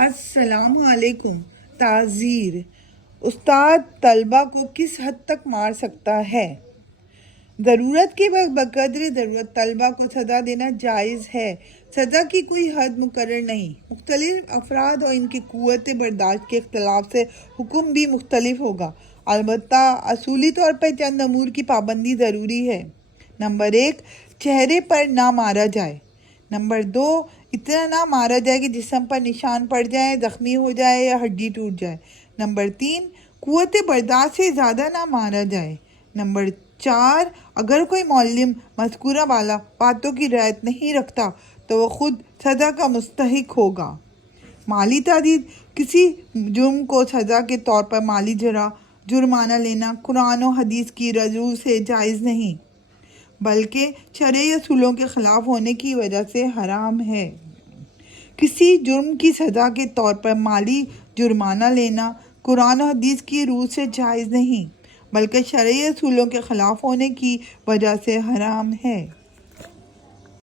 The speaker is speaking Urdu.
السلام علیکم۔ تعزیر: استاد طلبہ کو کس حد تک مار سکتا ہے؟ ضرورت کے وقت بقدر ضرورت طلبہ کو سزا دینا جائز ہے۔ سزا کی کوئی حد مقرر نہیں۔ مختلف افراد اور ان کی قوت برداشت کے اختلاف سے حکم بھی مختلف ہوگا۔ البتہ اصولی طور پر چند امور کی پابندی ضروری ہے۔ نمبر 1، چہرے پر نہ مارا جائے۔ نمبر 2، اتنا نہ مارا جائے کہ جسم پر نشان پڑ جائے، زخمی ہو جائے یا ہڈی ٹوٹ جائے۔ نمبر 3، قوت برداشت سے زیادہ نہ مارا جائے۔ نمبر 4، اگر کوئی معلم مذکورہ بالا باتوں کی رعایت نہیں رکھتا تو وہ خود سزا کا مستحق ہوگا۔ مالی تعزیر: کسی جرم کو سزا کے طور پر مالی جرمانہ لینا قرآن و حدیث کی رجوع سے جائز نہیں، بلکہ شرعی اصولوں کے خلاف ہونے کی وجہ سے حرام ہے۔ کسی جرم کی سزا کے طور پر مالی جرمانہ لینا قرآن و حدیث کی روح سے جائز نہیں، بلکہ شرعی اصولوں کے خلاف ہونے کی وجہ سے حرام ہے۔